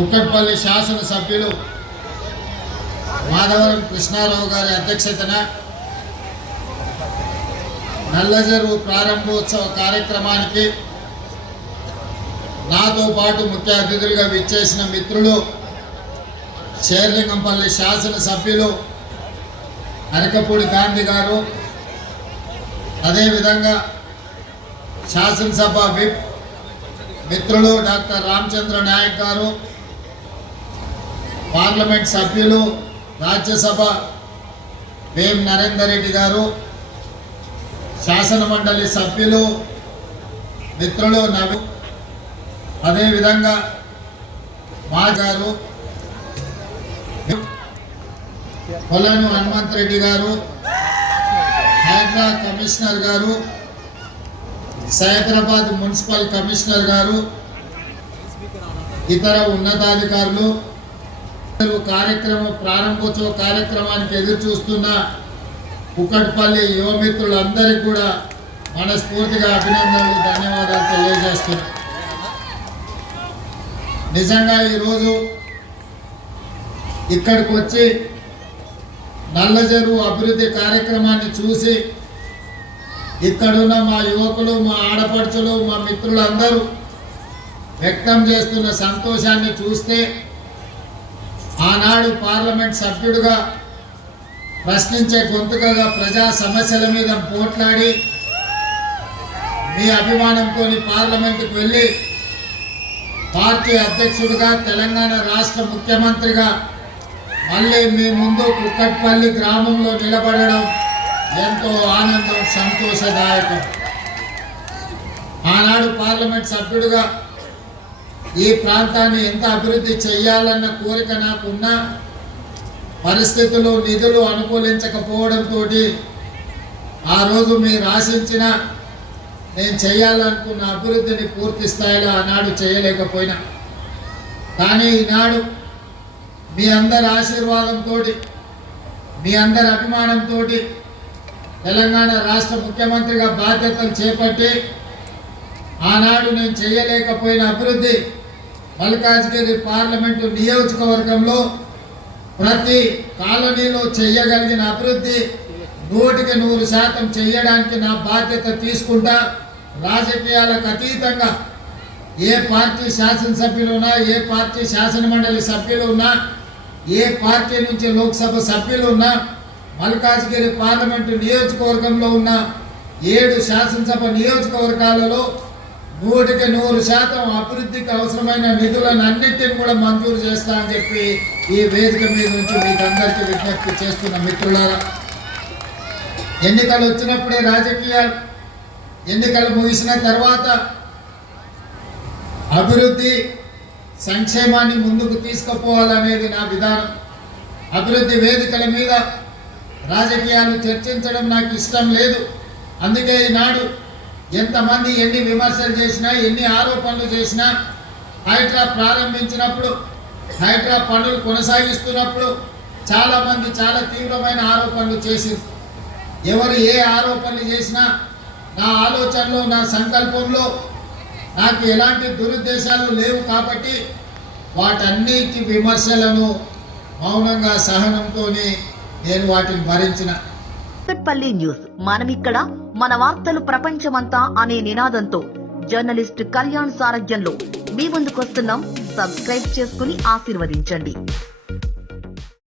కుక్కట్పల్లి శాసనసభ్యులు మాధవరం కృష్ణారావు గారి అధ్యక్షతన నల్లజెరువు ప్రారంభోత్సవ కార్యక్రమానికి నాతో పాటు ముఖ్య అతిథులుగా విచ్చేసిన మిత్రులు షేర్లింగంపల్లి శాసనసభ్యులు అరకపూడి గాంధీ గారు, అదేవిధంగా శాసనసభ విప్ మిత్రులు డాక్టర్ రామచంద్ర నాయక్ గారు, పార్లమెంట్ సభ్యులు రాజ్యసభ వేం నరేందర్ రెడ్డి గారు, శాసన మండలి సభ్యులు మిత్రులు నవి, అదేవిధంగా మా గారు కొలను హనుమంత్ రెడ్డి గారు, హైదరాబాద్ కమిషనర్ గారు, సైదరాబాద్ మున్సిపల్ కమిషనర్ గారు, ఇతర ఉన్నతాధికారులు, ప్రారంభోత్సవ కార్యక్రమానికి ఎదురు చూస్తున్న కుక్కట్పల్లి యువమిత్రులందరికీ కూడా మనస్ఫూర్తిగా అభినందనలు, ధన్యవాదాలు తెలియజేస్తున్నాను. నిజంగా ఈరోజు ఇక్కడికి వచ్చి నల్లజెరువు అభివృద్ధి కార్యక్రమాన్ని చూసి ఇక్కడున్న మా యువకులు, మా ఆడపడుచులు, మా మిత్రులందరూ వ్యక్తం చేస్తున్న సంతోషాన్ని చూస్తే ఆనాడు పార్లమెంట్ సభ్యుడిగా ప్రశ్నించే గొంతుకగా ప్రజా సమస్యల మీద పోట్లాడి మీ అభిమానంతో పార్లమెంటుకు వెళ్ళి పార్టీ అధ్యక్షుడిగా, తెలంగాణ రాష్ట్ర ముఖ్యమంత్రిగా మళ్ళీ మీ ముందు కుక్కట్పల్లి గ్రామంలో నిలబడడం ఎంతో ఆనందం, సంతోషదాయకం. ఆనాడు పార్లమెంట్ సభ్యుడిగా ఈ ప్రాంతాన్ని ఎంత అభివృద్ధి చేయాలన్న కోరిక నాకున్నా పరిస్థితులు, నిధులు అనుకూలించకపోవడంతో ఆ రోజు మీరు ఆశించిన నేను చేయాలనుకున్న అభివృద్ధిని పూర్తి స్థాయిలో ఆనాడు చేయలేకపోయినా, కానీ ఈనాడు మీ అందరి ఆశీర్వాదంతో, మీ అందరి అభిమానంతో తెలంగాణ రాష్ట్ర ముఖ్యమంత్రిగా బాధ్యతలు చేపట్టి ఆనాడు నేను చేయలేకపోయిన అభివృద్ధి మల్కాజ్గిరి పార్లమెంటు నియోజకవర్గంలో ప్రతి కాలనీలో చేయగలిగిన అభివృద్ధి 100% చేయడానికి నా బాధ్యత తీసుకుంటా. రాజకీయాలకు అతీతంగా ఏ పార్టీ శాసనసభ్యులు ఉన్నా, ఏ పార్టీ శాసనమండలి సభ్యులు ఉన్నా, ఏ పార్టీ నుంచి లోక్సభ సభ్యులు ఉన్నా, మల్కాజ్గిరి పార్లమెంటు నియోజకవర్గంలో ఉన్న 7 శాసనసభ నియోజకవర్గాలలో 100% అభివృద్ధికి అవసరమైన నిధులను అన్నింటినీ కూడా మంజూరు చేస్తా అని చెప్పి ఈ వేదిక మీద నుంచి మీకు అందరికీ విజ్ఞప్తి చేస్తున్న మిత్రులారా, ఎన్నికలు వచ్చినప్పుడే రాజకీయాలు, ఎన్నికలు ముగిసిన తర్వాత అభివృద్ధి, సంక్షేమాన్ని ముందుకు తీసుకుపోవాలనేది నా విధానం. అభివృద్ధి వేదికల మీద రాజకీయాలు చర్చించడం నాకు ఇష్టం లేదు. అందుకే ఈనాడు ఎంతమంది ఎన్ని విమర్శలు చేసినా, ఎన్ని ఆరోపణలు చేసినా, హైడ్రా ప్రారంభించినప్పుడు, హైడ్రా పనులు కొనసాగిస్తున్నప్పుడు చాలామంది చాలా తీవ్రమైన ఆరోపణలు చేసింది. ఎవరు ఏ ఆరోపణలు చేసినా నా ఆలోచనలో, నా సంకల్పంలో నాకు ఎలాంటి దురుద్దేశాలు లేవు కాబట్టి వాటన్నిటి విమర్శలను మౌనంగా, సహనంతో నేను వాటిని భరించిన. కుక్కట్పల్లి న్యూస్, మనమిక్కడ మన వార్తలు ప్రపంచమంతా అనే నినాదంతో జర్నలిస్ట్ కళ్యాణ్ సారథ్యంలో మీ ముందుకొస్తున్నాం. సబ్స్క్రైబ్ చేసుకుని ఆశీర్వదించండి.